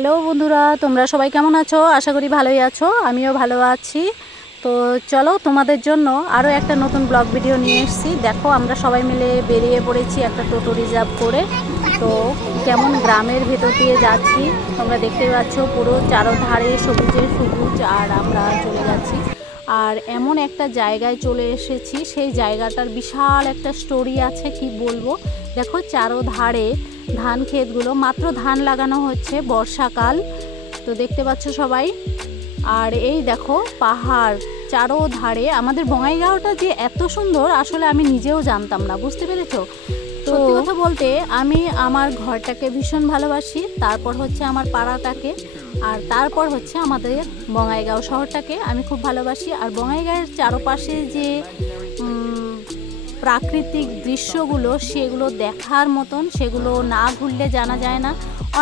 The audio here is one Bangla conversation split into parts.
হ্যালো বন্ধুরা, তোমরা সবাই কেমন আছো? আশা করি ভালোই আছো। আমিও ভালো আছি। তো চলো, তোমাদের জন্য আরও একটা নতুন ব্লগ ভিডিও নিয়ে এসেছি। দেখো, আমরা সবাই মিলে বেরিয়ে পড়েছি একটা টোটো রিজার্ভ করে। তো কেমন গ্রামের ভেতর দিয়ে যাচ্ছি তোমরা দেখতেই পাচ্ছ, পুরো চারোধারে সবুজে সবুজ, আর আমরা চলে যাচ্ছি। আর এমন একটা জায়গায় চলে এসেছি, সেই জায়গাটার বিশাল একটা স্টোরি আছে, কি বলবো। দেখো, চারোধারে ধান ক্ষেতগুলো, মাত্র ধান লাগানো হচ্ছে, বর্ষাকাল। তো দেখতে পাচ্ছ সবাই। আর এই দেখো পাহাড় চারোধারে। আমাদের বঙ্গাইগাঁওটা যে এত সুন্দর, আসলে আমি নিজেও জানতাম না, বুঝতে পেরেছো? তো সত্যি কথা বলতে, আমি আমার ঘরটাকে ভীষণ ভালোবাসি, তারপর হচ্ছে আমার পাড়াটাকে, আর তারপর হচ্ছে আমাদের বঙ্গাইগাঁও শহরটাকে আমি খুব ভালোবাসি। আর বঙ্গাইগাঁওয়ের চারপাশে যে প্রাকৃতিক দৃশ্যগুলো, সেগুলো দেখার মতন, সেগুলো না ঘুরলে জানা যায় না।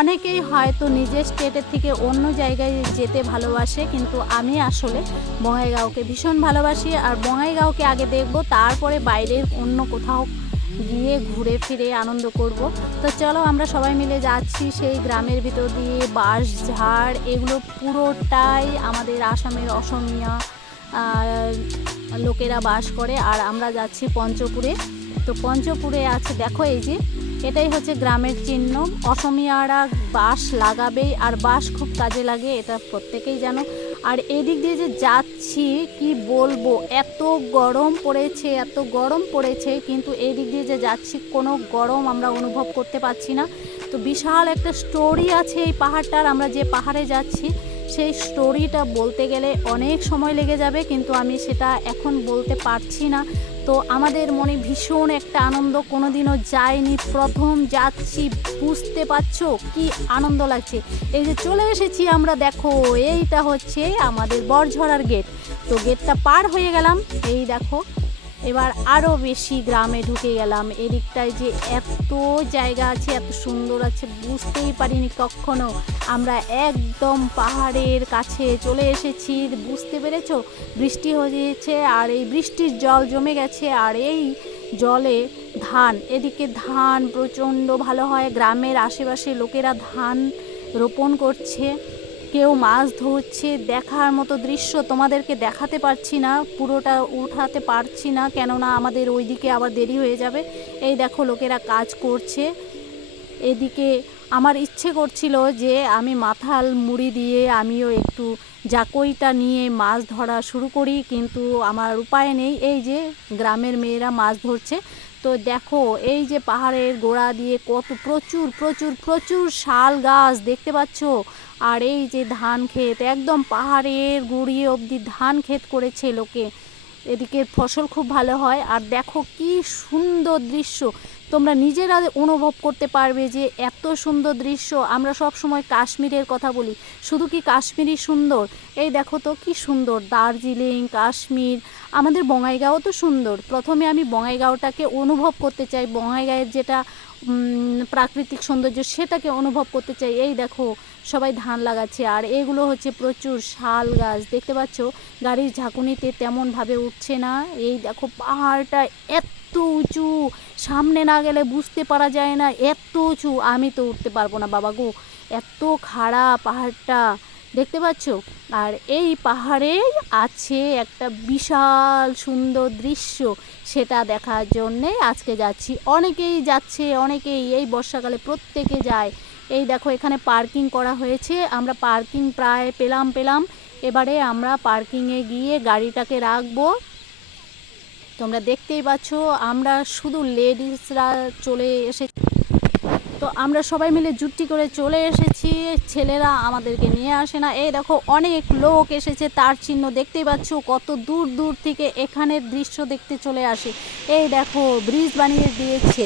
অনেকেই হয়তো নিজের স্টেটের থেকে অন্য জায়গায় যেতে ভালোবাসে, কিন্তু আমি আসলে বঙ্গাইগাঁওকে ভীষণ ভালোবাসি। আর বঙ্গাইগাঁওকে আগে দেখব, তারপরে বাইরের অন্য কোথাও গিয়ে ঘুরে ফিরে আনন্দ করব। তো চলো, আমরা সবাই মিলে যাচ্ছি সেই গ্রামের ভিতর দিয়ে। বাঁশ ঝাড় এগুলো পুরোটাই আমাদের আসামের অসমিয়া লোকেরা বাস করে। আর আমরা যাচ্ছি পঞ্চপুরে। তো পঞ্চপুরে আছে, দেখো এই যে এটাই হচ্ছে গ্রামের চিহ্ন। অসমিয়ারা বাঁশ লাগাবেই, আর বাঁশ খুব কাজে লাগে, এটা প্রত্যেকেই জানো। আর এদিক দিয়ে যে যাচ্ছি, কি বলবো, এত গরম পড়েছে, এত গরম পড়েছে, কিন্তু এই দিক দিয়ে যে যাচ্ছি কোনো গরম আমরা অনুভব করতে পারছি না। তো বিশাল একটা স্টোরি আছে এই পাহাড়টার। আমরা যে পাহাড়ে যাচ্ছি, সেই স্টোরিটা বলতে গেলে অনেক সময় লেগে যাবে, কিন্তু আমি সেটা এখন বলতে পারছি না। তো আমাদের মনে ভীষণ একটা আনন্দ, কোনোদিনও যাইনি, প্রথম যাচ্ছি, বুঝতে পারছো কি আনন্দ লাগছে। এই যে চলে এসেছি আমরা, দেখো এইটা হচ্ছে আমাদের বড়ঝড়ার গেট। তো গেটটা পার হয়ে গেলাম, এই দেখো এবার আরও বেশি গ্রামে ঢুকে গেলাম। এদিকটায় যে এত জায়গা আছে, এত সুন্দর আছে, বুঝতেই পারিনি কখনো। আমরা একদম পাহাড়ের কাছে চলে এসেছি, বুঝতে পেরেছো? বৃষ্টি হয়েছে, আর এই বৃষ্টির জল জমে গেছে, আর এই জলে ধান, এদিকে ধান প্রচণ্ড ভালো হয়। গ্রামের আশেপাশে লোকেরা ধান রোপণ করছে, কেউ মাছ ধরছে। দেখার মতো দৃশ্য, তোমাদেরকে দেখাতে পারছি না, পুরোটা উঠাতে পারছি না, কেননা আমাদের ওইদিকে আবার দেরি হয়ে যাবে। এই দেখো লোকেরা কাজ করছে। এদিকে আমার ইচ্ছে করছিল যে আমি মাথাল মুড়ি দিয়ে আমিও একটু জাকইটা নিয়ে মাছ ধরা শুরু করি, কিন্তু আমার উপায় নেই। এই যে গ্রামের মেয়েরা মাছ ধরছে। তো দেখো এই যে পাহাড়ের গোড়া দিয়ে কত প্রচুর প্রচুর প্রচুর শাল গাছ দেখতে পাচ্ছ। আর এই যে ধান ক্ষেত, একদম পাহাড়ের গুড়িয়ে অবধি ধান ক্ষেত করেছে লোকে। এদিকে ফসল খুব ভালো হয়। আর দেখো কি সুন্দর দৃশ্য, তোমরা নিজেরা অনুভব করতে পারবে যে এত সুন্দর দৃশ্য। আমরা সব সময় কাশ্মীরের কথা বলি, শুধু কি কাশ্মীরই সুন্দর? এই দেখো তো কি সুন্দর, দার্জিলিং, কাশ্মীর, আমাদের বঙ্গাইগাঁও তো সুন্দর। প্রথমে আমি বঙ্গাইগাঁওটাকে অনুভব করতে চাই, বঙ্গাইগাঁয়ের যেটা প্রাকৃতিক সৌন্দর্য, সেটাকে অনুভব করতে চাই। এই দেখো সবাই ধান লাগাচ্ছে, আর এগুলো হচ্ছে প্রচুর শাল গাছ, দেখতে পাচ্ছ। গাড়ির ঝাঁকুনিতে তেমনভাবে উঠছে না। এই দেখো পাহাড়টা এত উঁচু, সামনে না গেলে বুঝতে পারা যায় না, এত উঁচু। আমি তো উঠতে পারবো না বাবা গো, এত খাড়া পাহাড়টা, দেখতে পাচ্ছ। আর এই পাহাড়ে আছে একটা বিশাল সুন্দর দৃশ্য, সেটা দেখার জন্যে আজকে যাচ্ছি। অনেকেই যাচ্ছে, অনেকেই এই বর্ষাকালে প্রত্যেকে যায়। এই দেখো এখানে পার্কিং করা হয়েছে, আমরা পার্কিং প্রায় পেলাম। এবারে আমরা পার্কিংয়ে গিয়ে গাড়িটাকে রাখবো। তোমরা দেখতেই পাচ্ছ, আমরা শুধু লেডিসরা চলে এসেছি। তো আমরা সবাই মিলে জুটি করে চলে এসেছি, ছেলেরা আমাদেরকে নিয়ে আসে না। এই দেখো অনেক লোক এসেছে, তার চিহ্ন দেখতেই পাচ্ছ, কত দূর দূর থেকে এখানের দৃশ্য দেখতে চলে আসে। এই দেখো ব্রিজ বানিয়ে দিয়েছে,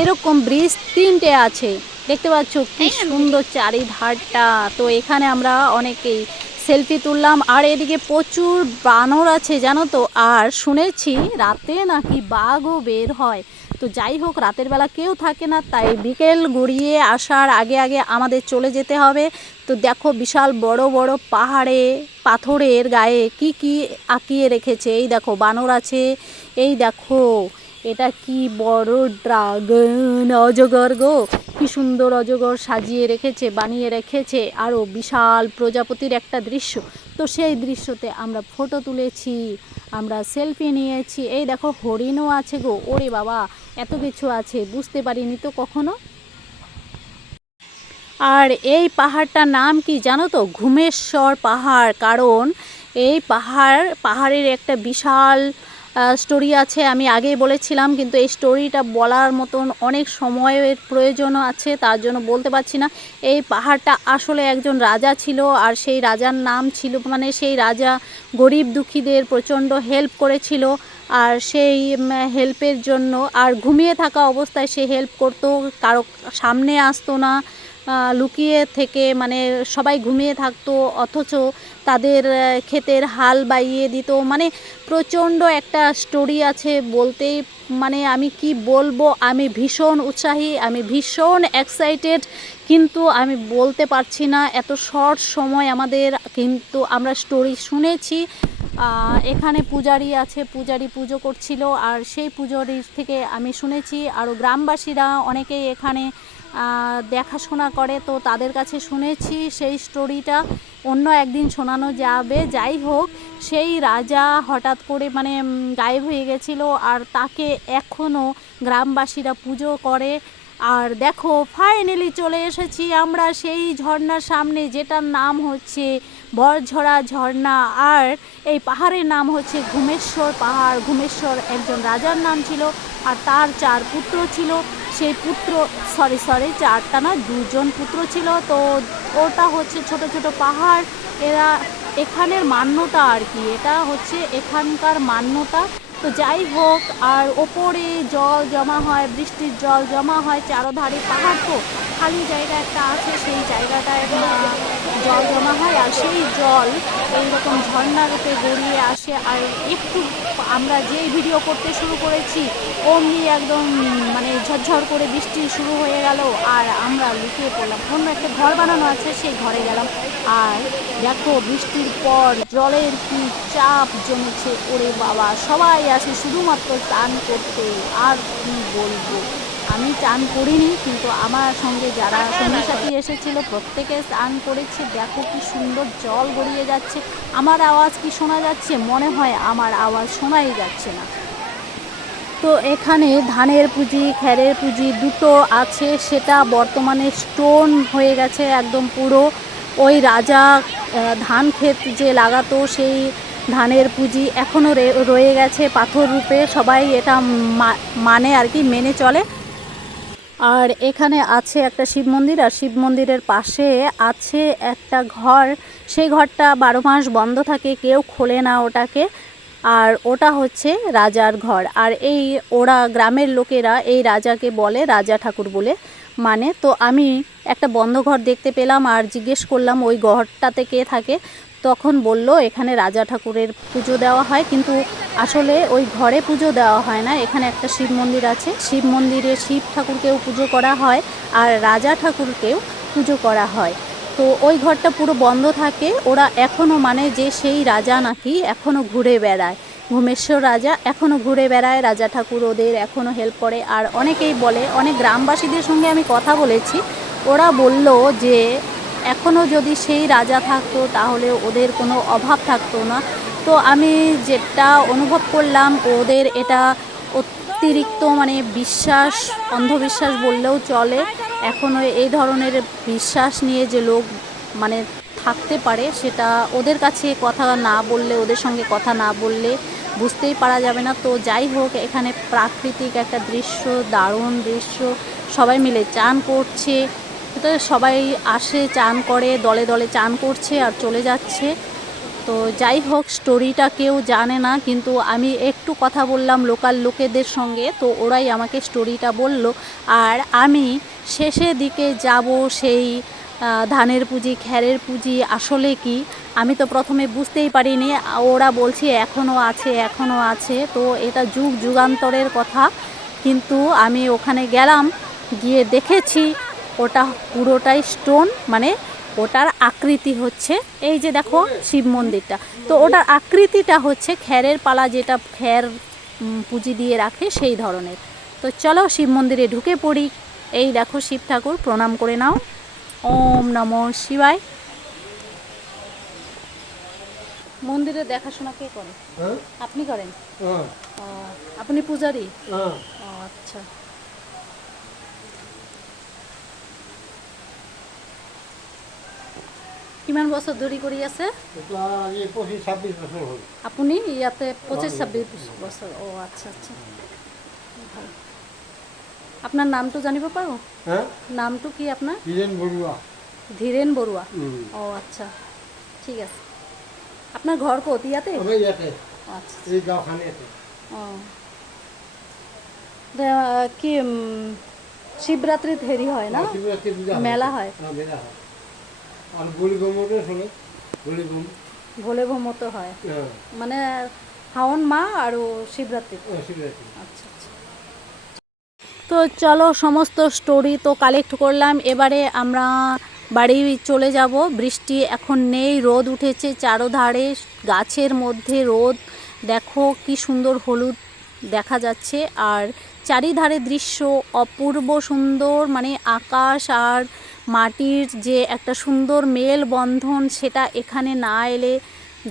এরকম ব্রিজ 3টে আছে, দেখতে পাচ্ছ কি সুন্দর চারিধারটা। তো এখানে আমরা অনেকেই সেলফি তুললাম। আর এদিকে প্রচুর বানর আছে জানো তো, আর শুনেছি রাতে নাকি বাঘও বের হয়। তো যাই হোক, রাতের বেলা কেউ থাকে না, তাই বিকেল গড়িয়ে আসার আগে আগে আমাদের চলে যেতে হবে। তো দেখো বিশাল বড় বড় পাহাড়ে পাথরের গায়ে কি কি আঁকিয়ে রেখেছে। এই দেখো বানর আছে, এই দেখো এটা কি বড় ড্রাগন অজগর গো, কি সুন্দর অজগর সাজিয়ে রেখেছে, বানিয়ে রেখেছে, আরও বিশাল প্রজাপতির একটা দৃশ্য। তো সেই দৃশ্যতে আমরা ফটো তুলেছি, আমরা সেলফি নিয়েছি। এই দেখো হরিণও আছে গো, ওরে বাবা এত কিছু আছে, বুঝতে পারিনি তো কখনো। আর এই পাহাড়টার নাম কি জানো তো? ঘুমেশ্বর পাহাড়। কারণ এই পাহাড়ের একটা বিশাল স্টোরি আছে, আমি আগেই বলেছিলাম, কিন্তু এই স্টোরিটা বলার মতন অনেক সময়ের প্রয়োজন আছে, তার জন্য বলতে পারছি না। এই পাহাড়টা আসলে একজন রাজা ছিল, আর সেই রাজার নাম ছিল, মানে সেই রাজা গরিব দুঃখীদের প্রচণ্ড হেল্প করেছিল। আর সেই হেল্পের জন্য, আর ঘুমিয়ে থাকা অবস্থায় সে হেল্প করতো, কারো সামনে আসতো না, লুকিয়ে থেকে, মানে সবাই ঘুমিয়ে থাকতো, অথচ তাদের ক্ষেতের হাল বাইয়ে দিত। মানে প্রচণ্ড একটা স্টোরি আছে, বলতেই মানে আমি কি বলবো, আমি ভীষণ উৎসাহী, আমি ভীষণ এক্সাইটেড, কিন্তু আমি বলতে পারছি না, এত শর্ট সময় আমাদের, কিন্তু আমরা স্টোরি শুনেছি। এখানে পূজারি আছে, পূজারি পুজো করছিল, আর সেই পূজারির থেকে আমি শুনেছি, আরও গ্রামবাসীরা অনেকেই এখানে দেখাশোনা করে, তো তাদের কাছে শুনেছি সেই স্টোরিটা, অন্য একদিন শোনানো যাবে। যাই হোক, সেই রাজা হঠাৎ করে মানে গায়েব হয়ে গেছিল, আর তাকে এখনও গ্রামবাসীরা পুজো করে। আর দেখো ফাইনালি চলে এসেছি আমরা সেই ঝর্ণার সামনে, যেটার নাম হচ্ছে বরঝরা ঝর্ণা। আর এই পাহাড়ের নাম হচ্ছে ঘুমেশ্বর পাহাড়। ঘুমেশ্বর একজন রাজার নাম ছিল, আর তার 4 পুত্র ছিল। সেই পুত্র, সরি চারটা না, 2জন পুত্র ছিল। তো ওটা হচ্ছে ছোট ছোট পাহাড়, এরা এখানের মান্যতা আর কি, এটা হচ্ছে এখানকার মান্যতা। তো যাই হোক, আর ওপরে জল জমা হয়, বৃষ্টির জল জমা হয়, চারোধারে পাহাড়, তো খালি জায়গা একটা আছে, সেই জায়গাটায় জল জমা হয়, আর সেই জল এইরকম ঝর্ণা রূপে গড়িয়ে আসে। আর একটু আমরা যেই ভিডিও করতে শুরু করেছি, অমনি একদম মানে ঝরঝর করে বৃষ্টি শুরু হয়ে গেল, আর আমরা লুকিয়ে পড়লাম। অন্য একটা ঘর বানানো আছে, সেই ঘরে গেলাম। আর দেখো বৃষ্টির পর জলের কি চাপ জমেছে, ওরে বাবা, সবাই আসে শুধুমাত্র স্নান করতে। আর কি বলবো, আমি চান করিনি, কিন্তু আমার সঙ্গে যারা সঙ্গী সাথী এসেছিল প্রত্যেকে স্নান করেছে। দেখো কি সুন্দর জল গড়িয়ে যাচ্ছে। আমার আওয়াজ কি শোনা যাচ্ছে? মনে হয় আমার আওয়াজ শোনাই যাচ্ছে না। তো এখানে ধানের পুঁজি, খ্যারের পুঁজি দুটো আছে, সেটা বর্তমানে স্টোন হয়ে গেছে একদম পুরো। ওই রাজা ধান ক্ষেত যে লাগাতো, সেই ধানের পুঁজি এখনও রয়ে গেছে পাথর রূপে, সবাই এটা মানে আর কি, মেনে চলে। আর এখানে আছে একটা শিব মন্দির, আর শিব মন্দিরের পাশে আছে একটা ঘর, সেই ঘরটা 12 মাস বন্ধ থাকে, কেউ খোলে না ওটাকে। আর ওটা হচ্ছে রাজার ঘর। আর এই ওরা গ্রামের লোকেরা এই রাজাকে বলে রাজা ঠাকুর বলে মানে। তো আমি একটা বন্ধ ঘর দেখতে পেলাম, আর জিজ্ঞেস করলাম ওই ঘরটাতে কে থাকে। তখন বলল এখানে রাজা ঠাকুরের পুজো দেওয়া হয়, কিন্তু আসলে ওই ঘরে পুজো দেওয়া হয় না। এখানে একটা শিব মন্দির আছে, শিব মন্দিরে শিব ঠাকুরকেও পুজো করা হয়, আর রাজা ঠাকুরকেও পুজো করা হয়। তো ওই ঘরটা পুরো বন্ধ থাকে। ওরা এখনও মানে যে সেই রাজা নাকি এখনও ঘুরে বেড়ায়, ঘুমেশ্বর রাজা এখনও ঘুরে বেড়ায়, রাজা ঠাকুর ওদের এখনও হেল্প করে। আর অনেকেই বলে, অনেক গ্রামবাসীদের সঙ্গে আমি কথা বলেছি, ওরা বলল যে এখনও যদি সেই রাজা থাকতো তাহলে ওদের কোনো অভাব থাকতো না। তো আমি যেটা অনুভব করলাম, ওদের এটা অতিরিক্ত মানে বিশ্বাস, অন্ধবিশ্বাস বললেও চলে। এখনও এই ধরনের বিশ্বাস নিয়ে যে লোক মানে থাকতে পারে, সেটা ওদের কাছে কথা না বললে, ওদের সঙ্গে কথা না বললে বুঝতেই পারা যাবে না। তো যাই হোক, এখানে প্রাকৃতিক একটা দৃশ্য, দারুণ দৃশ্য, সবাই মিলে চান করছে। তো সবাই আসে, চান করে, দলে দলে চান করছে আর চলে যাচ্ছে। তো যাই হোক, স্টোরিটা কেউ জানে না, কিন্তু আমি একটু কথা বললাম লোকাল লোকেদের সঙ্গে, তো ওরাই আমাকে স্টোরিটা বলল। আর আমি শেষের দিকে যাব সেই ধানের পুঁজি, খ্যারের পুঁজি আসলে কি, আমি তো প্রথমে বুঝতেই পারিনি। ওরা বলছে এখনও আছে, এখনও আছে। তো এটা যুগ যুগান্তরের কথা, কিন্তু আমি ওখানে গেলাম, গিয়ে দেখেছি ওটা পুরোটাই স্টোন, মানে ওটার আকৃতি হচ্ছে, এই যে দেখো শিব মন্দিরটা, তো ওটার আকৃতিটা হচ্ছে খ্যারের পালা, যেটা খ্যার পুঁজি দিয়ে রাখে সেই ধরনের। তো চলো শিব মন্দিরে ঢুকে পড়ি। এই দেখো শিব ঠাকুর, প্রণাম করে নাও। ওম নমঃ শিবায়। মন্দিরে দেখাশোনা কে করে? আপনি করেন? আপনি পূজারি? আচ্ছা। কিমান বছর ধরে করি আছে? আপনি ইয়াতে 25-26 বছর? ও আচ্ছা আচ্ছা, ভালো। আপনার নামটো জানিব পারো? নামটো কি আপনার? ধীরেন বড়ুয়া। ধীরেন বড়ুয়া, ও আচ্ছা, ঠিক আছে। আপনার ঘর কত ইয়াতে? আচ্ছা, এই গাঁওখানেতে। ও কি শিবরাত্রিত হেরি হয় না? মেলা হয়। আর ভোলে ভোমতো হয়, মানে শাওন মাহ আর শিবরাত্রি। আচ্ছা আচ্ছা। তো চলো সমস্ত স্টোরি তো কালেক্ট করলাম, এবারে আমরা বাড়ি চলে যাব। বৃষ্টি এখন নেই, রোদ উঠেছে চারোধারে, গাছের মধ্যে রোদ। দেখো কি সুন্দর হলুদ দেখা যাচ্ছে, আর চারিধারে দৃশ্য অপূর্ব সুন্দর, মানে আকাশ আর মাটির যে একটা সুন্দর মেলবন্ধন, সেটা এখানে না এলে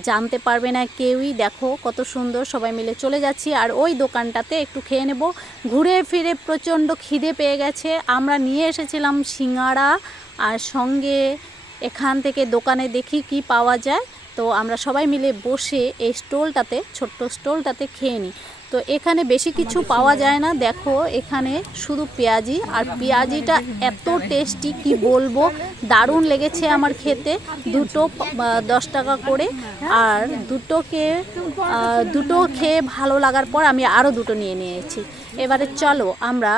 জানতে পারবে না কেউই। দেখো কত সুন্দর, সবাই মিলে চলে যাচ্ছি। আর ওই দোকানটাতে একটু খেয়ে নেব। ঘুরে ফিরে প্রচণ্ড খিদে পেয়ে গেছে। আমরা নিয়ে এসেছিলাম সিঙ্গাড়া, আর সঙ্গে এখান থেকে দোকানে দেখি কি পাওয়া যায়। তো আমরা সবাই মিলে বসে এই স্টলটাতে, ছোট্ট স্টলটাতে খেয়ে নিই। তো এখানে বেশি কিছু পাওয়া যায় না, দেখো এখানে শুধু পেঁয়াজি, আর পেঁয়াজিটা এত টেস্টি কি বলবো, দারুণ লেগেছে আমার খেতে। দুটো 10 টাকা করে, আর দুটো খেয়ে ভালো লাগার পর আমি আরও দুটো নিয়ে নিয়েছি। এবারে চলো আমরা,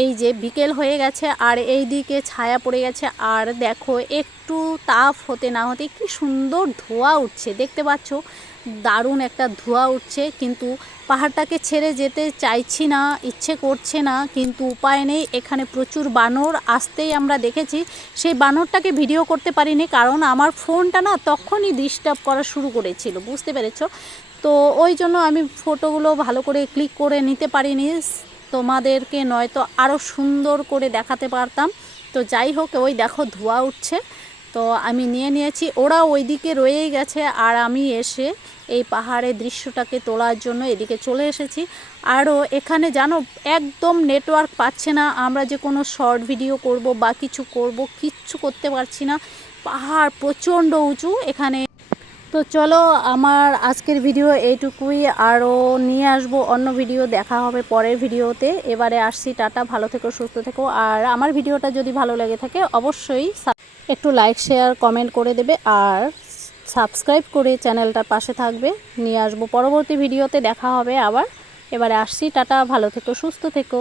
এই যে বিকেল হয়ে গেছে আর এই দিকে ছায়া পড়ে গেছে, আর দেখো একটু তাপ হতে না হতে কি সুন্দর ধোঁয়া উঠছে, দেখতে পাচ্ছ দারুণ একটা ধোঁয়া উঠছে। কিন্তু পাহাড়টাকে ছেড়ে যেতে চাইছি না, ইচ্ছে করছে না, কিন্তু উপায় নেই। এখানে প্রচুর বানর, আসতেই আমরা দেখেছি। সেই বানরটাকে ভিডিও করতে পারিনি, কারণ আমার ফোনটা না তখনই ডিস্টার্ব করা শুরু করেছিল, বুঝতে পেরেছ? তো ওই জন্য আমি ফটোগুলো ভালো করে ক্লিক করে নিতে পারিনি, তোমাদেরকে নয়তো আরও সুন্দর করে দেখাতে পারতাম। তো যাই হোক, ওই দেখো ধোঁয়া উঠছে, তো আমি নিয়ে নিয়েছি। ওরা ওইদিকে রয়েই গেছে, আর আমি এসে এই পাহাড়ের দৃশ্যটাকে তোলার জন্য এদিকে চলে এসেছি। আরও এখানে জানো একদম নেটওয়ার্ক পাচ্ছে না, আমরা যে কোনো শর্ট ভিডিও করব বা কিছু করব, কিচ্ছু করতে পারছি না, পাহাড় প্রচণ্ড উঁচু এখানে। তো চলো আমার আজকের ভিডিও এইটুকুই, আরও নিয়ে আসবো অন্য ভিডিও, দেখা হবে পরের ভিডিওতে। এবারে আসছি, টাটা, ভালো থেকো, সুস্থ থেকো। আর আমার ভিডিওটা যদি ভালো লেগে থাকে অবশ্যই একটু লাইক শেয়ার কমেন্ট করে দেবে, আর সাবস্ক্রাইব করে চ্যানেলটার পাশে থাকবে। নিয়ে আসবো পরবর্তী ভিডিওতে, দেখা হবে আবার। এবারে আসছি, টাটা, ভালো থেকো, সুস্থ থেকো।